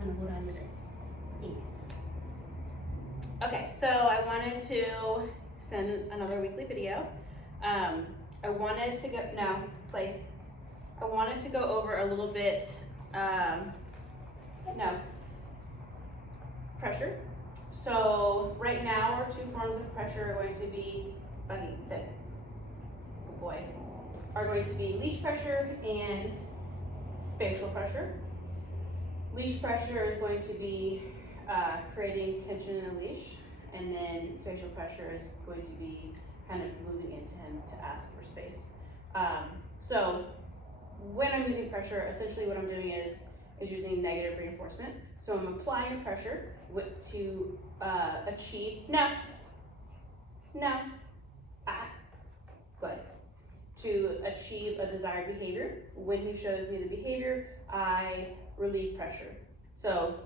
I'm gonna hold on to this. Thanks. Okay, so I wanted to send another weekly video. I wanted to go, no, place. I wanted to go over a little bit, pressure. So right now our two forms of pressure are going to be, Bucky, sit, good boy, are going to be leash pressure and spatial pressure. Leash pressure is going to be creating tension in the leash, and then spatial pressure is going to be kind of moving into him to ask for space. So when I'm using pressure, essentially what I'm doing is using negative reinforcement. So I'm applying pressure to achieve, good. To achieve a desired behavior. When he shows me the behavior, I relieve pressure. So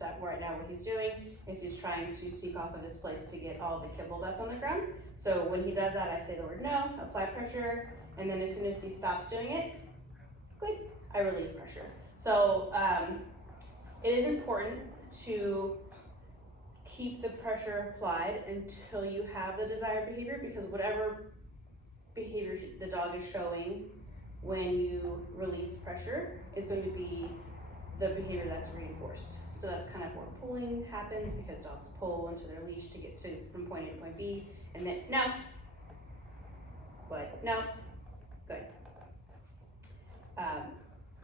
that right now what he's doing is he's trying to sneak off of his place to get all the kibble that's on the ground. So when he does that, I say the word no, apply pressure, and then as soon as he stops doing it, good, I relieve pressure. So it is important to keep the pressure applied until you have the desired behavior, because whatever behavior the dog is showing when you release pressure is going to be the behavior that's reinforced. So that's kind of where pulling happens, because dogs pull into their leash to get to from point A to point B, and then no, good, no, good.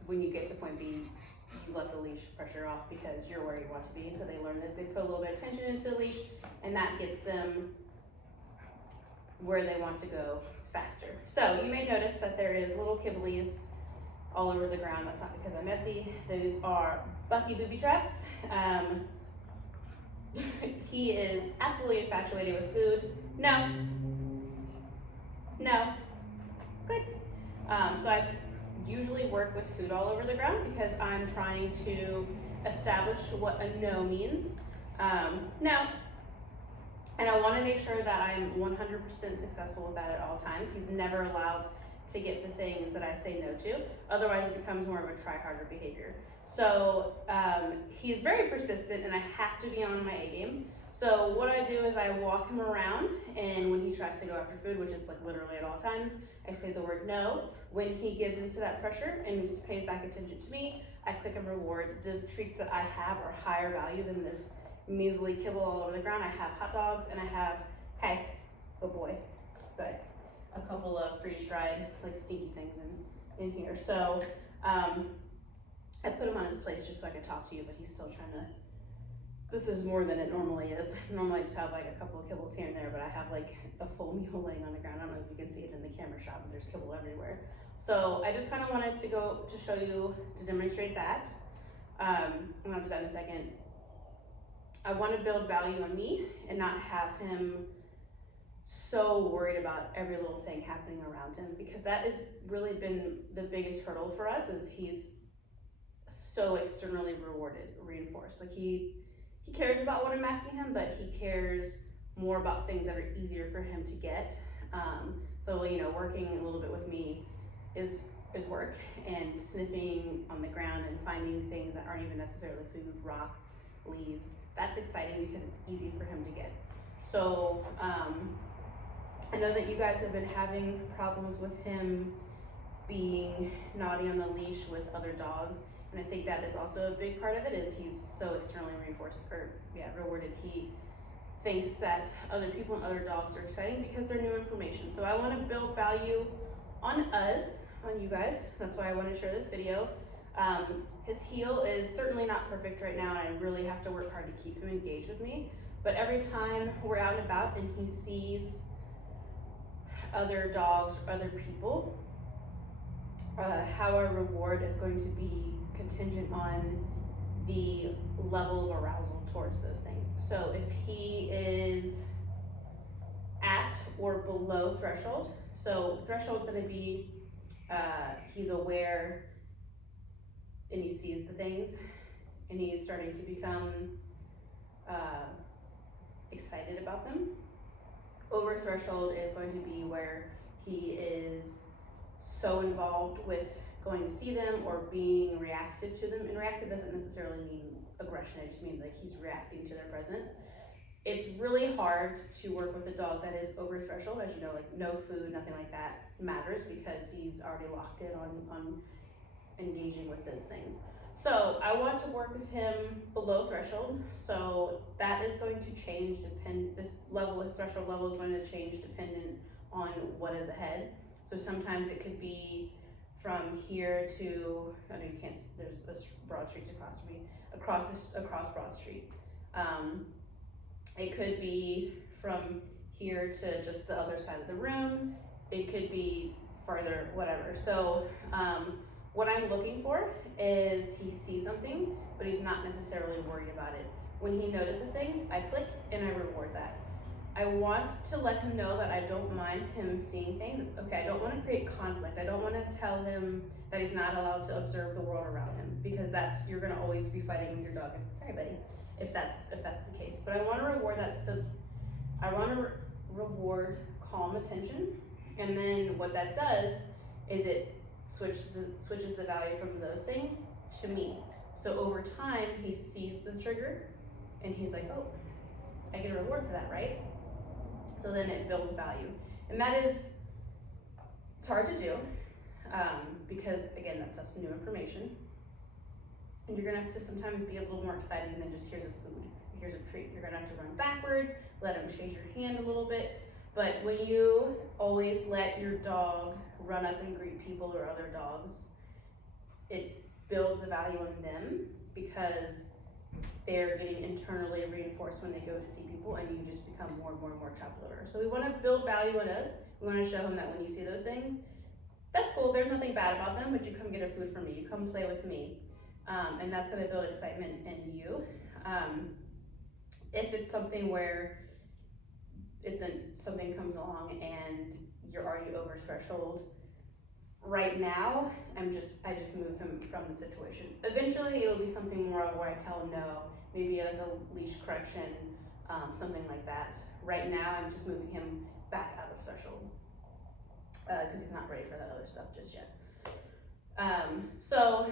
When you get to point B, you let the leash pressure off because you're where you want to be. So they learn that they put a little bit of tension into the leash, and that gets them where they want to go faster. So you may notice that there is little kibblies all over the ground. That's not because I'm messy. Those are Bucky booby traps. He is absolutely infatuated with food. No. No. Good. So I usually work with food all over the ground because I'm trying to establish what a no means. No. And I want to make sure that I'm 100% successful with that at all times. He's never allowed to get the things that I say no to. Otherwise, it becomes more of a try harder behavior. So he's very persistent, and I have to be on my A game. So what I do is I walk him around, and when he tries to go after food, which is like literally at all times, I say the word no. When he gives into that pressure and pays back attention to me, I click and reward. The treats that I have are higher value than this measly kibble all over the ground. I have hot dogs, and I have, hey, good boy, good. A couple of freeze-dried, like stinky things in here. So I put him on his place just so I can talk to you, but he's still trying to, this is more than it normally is. Normally I just have like a couple of kibbles here and there, but I have like a full meal laying on the ground. I don't know if you can see it in the camera shot, but there's kibble everywhere. So I just kind of wanted to go to show you, to demonstrate that. I'm gonna do that in a second. I want to build value on me and not have him so worried about every little thing happening around him, because that has really been the biggest hurdle for us, is he's so externally reinforced. Like he cares about what I'm asking him, but he cares more about things that are easier for him to get. So you know, working a little bit with me is work, and sniffing on the ground and finding things that aren't even necessarily food, rocks, leaves. That's exciting because it's easy for him to get. So I know that you guys have been having problems with him being naughty on the leash with other dogs, and I think that is also a big part of it, is he's so externally rewarded. He thinks that other people and other dogs are exciting because they're new information. So I want to build value on us, on you guys. That's why I want to share this video. His heel is certainly not perfect right now, and I really have to work hard to keep him engaged with me. But every time we're out and about and he sees other dogs or other people, how I reward is going to be contingent on the level of arousal towards those things. So if he is at or below threshold, so threshold is going to be he's aware and he sees the things and he's starting to become excited about them. Over threshold is going to be where he is so involved with going to see them or being reactive to them. And reactive doesn't necessarily mean aggression, it just means like he's reacting to their presence. It's really hard to work with a dog that is over threshold. As you know, like no food, nothing like that matters because he's already locked in on engaging with those things. So I want to work with him below threshold. So that is going to change, this threshold level is going to change dependent on what is ahead. So sometimes it could be from here to, I know you can't, there's Broad Streets across from me, across Broad Street. It could be from here to just the other side of the room. It could be further, whatever. So what I'm looking for is he sees something, but he's not necessarily worried about it. When he notices things, I click and I reward that. I want to let him know that I don't mind him seeing things. It's okay, I don't want to create conflict. I don't want to tell him that he's not allowed to observe the world around him, because you're gonna always be fighting with your dog. Sorry, buddy. If that's the case. But I want to reward that. So I want to reward calm attention, and then what that does is it switches the value from those things to me. So over time, he sees the trigger, and he's like, oh, I get a reward for that, right? So then it builds value, and it's hard to do because again, that stuff's new information. And you're gonna have to sometimes be a little more excited than just here's a food, here's a treat. You're gonna have to run backwards, let him chase your hand a little bit. But when you always let your dog run up and greet people or other dogs, it builds the value in them because they're getting internally reinforced when they go to see people, and you just become more and more and more chopped liver. So we wanna build value in us. We wanna show him that when you see those things, that's cool, there's nothing bad about them, but you come get a food from me, you come play with me. And that's gonna build excitement in you. If it's something where something comes along and you're already over threshold, right now, I just move him from the situation. Eventually, it'll be something more where I tell him no, maybe like a leash correction, something like that. Right now, I'm just moving him back out of threshold because he's not ready for that other stuff just yet. So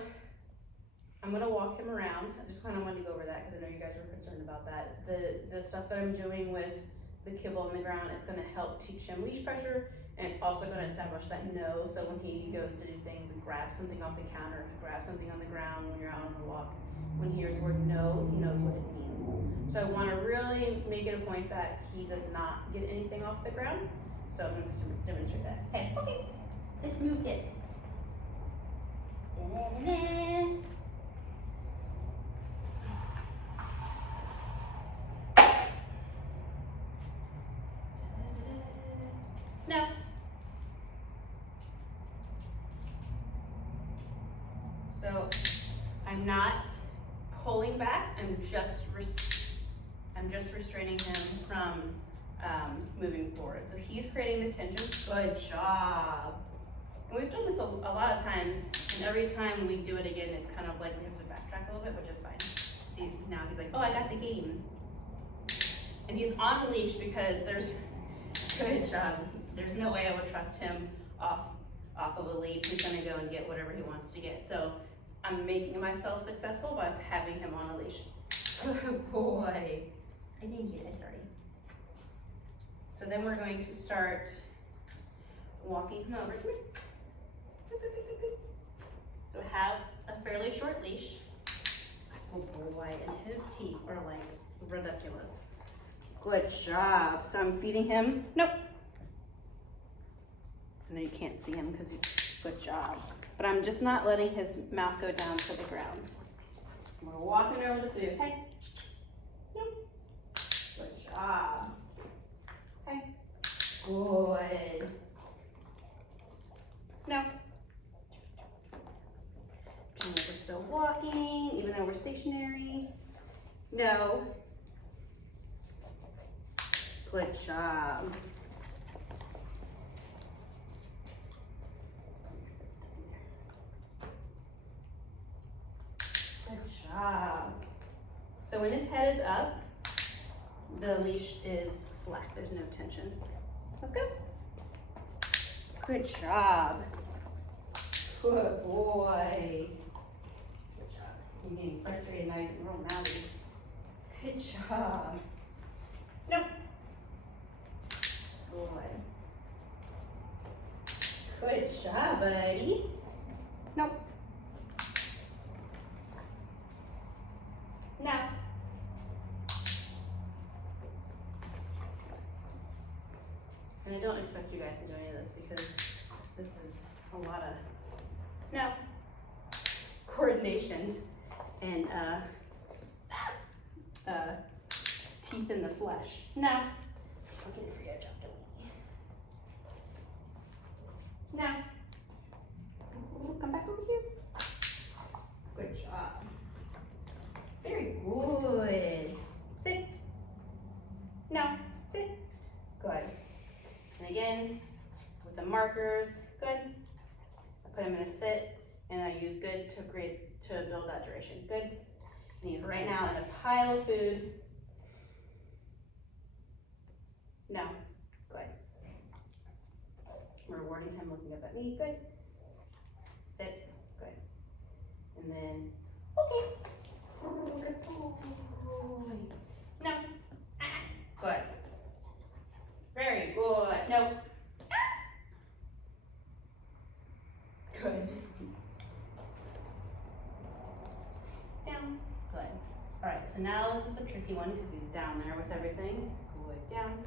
I'm gonna walk him around. I just kind of wanted to go over that because I know you guys were concerned about that. The stuff that I'm doing with the kibble on the ground, it's gonna help teach him leash pressure, and it's also gonna establish that no. So when he goes to do things and grabs something off the counter, grabs something on the ground when you're out on the walk, when he hears the word no, he knows what it means. So I wanna really make it a point that he does not get anything off the ground. So I'm gonna demonstrate that. Okay, let's move this. No. So I'm not pulling back. I'm just restraining him from moving forward. So he's creating the tension. Good job. And we've done this a lot of times, and every time we do it again, it's kind of like we have to backtrack a little bit, which is fine. See, now he's like, oh, I got the game. And he's on a leash because good job. There's no way I would trust him off of a lead. He's gonna go and get whatever he wants to get. So I'm making myself successful by having him on a leash. Good boy. I didn't get it, sorry. So then we're going to start walking him over. Come here. So have a fairly short leash. Good boy, and his teeth are like ridiculous. Good job. So I'm feeding him. Nope. I know you can't see him because he's good job. But I'm just not letting his mouth go down to the ground. We're walking over the food. Hey. Nope. Good job. Hey. Good. No. And we're still walking, even though we're stationary. No. Good job. Good job. So when his head is up, the leash is slack. There's no tension. Let's go. Good job. Good boy. Good job. I'm getting frustrated now. You're all rowdy. Good job. Nope. Good. Good job, buddy. Nope. Now. And I don't expect you guys to do any of this because this is a lot of, no, coordination and teeth in the flesh. No. I'll get it for you, I dropped it. No. Ooh, come back over here. Good job. Very good. Sit. No, sit. Good. And again, with the markers, good. I put them in a sit, and I use good to build that duration. Good. And he's right now in a pile of food. No. Good. I'm rewarding him looking up at me. Good. Sit. Good. And then, okay. Oh, good boy. No. Good. Very good. No. Good. Down. Good. All right, so now this is the tricky one because he's down there with everything. Good. Down.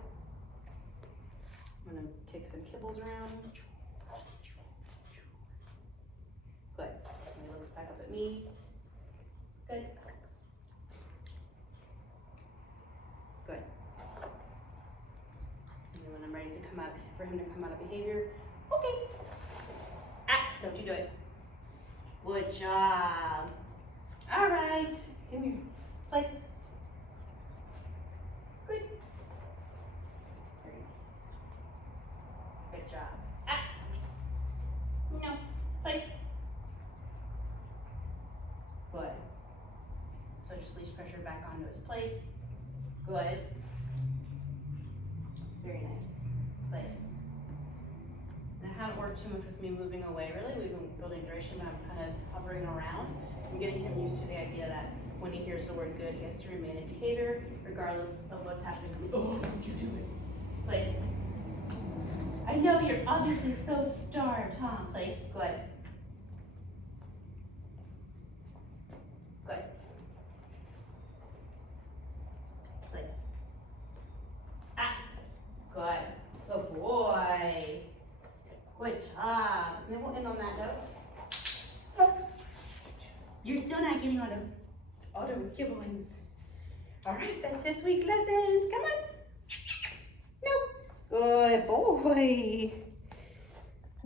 I'm gonna kick some kibbles around. Good. And he looks back up at me. Good. Good. And then when I'm ready to come out, for him to come out of behavior, okay. Ah, don't you do it. Good job. All right, come here, place. Good. Very nice. Good job. Ah, no, place. Good. So just leash pressure back onto his place. Good. Very nice. Place. And I haven't worked too much with me moving away, really. We've been building duration, but I'm kind of hovering around. I'm getting him used to the idea that when he hears the word good, he has to remain in behavior, regardless of what's happening. Oh, don't you do it. Place. I know you're obviously so starved, huh? Place. Good. Good. Place. Ah. Good. Good boy. Good job. And then we'll end on that note. Oh. You're still not getting all the kibblings. All right, that's this week's lessons. Come on. Nope. Good boy.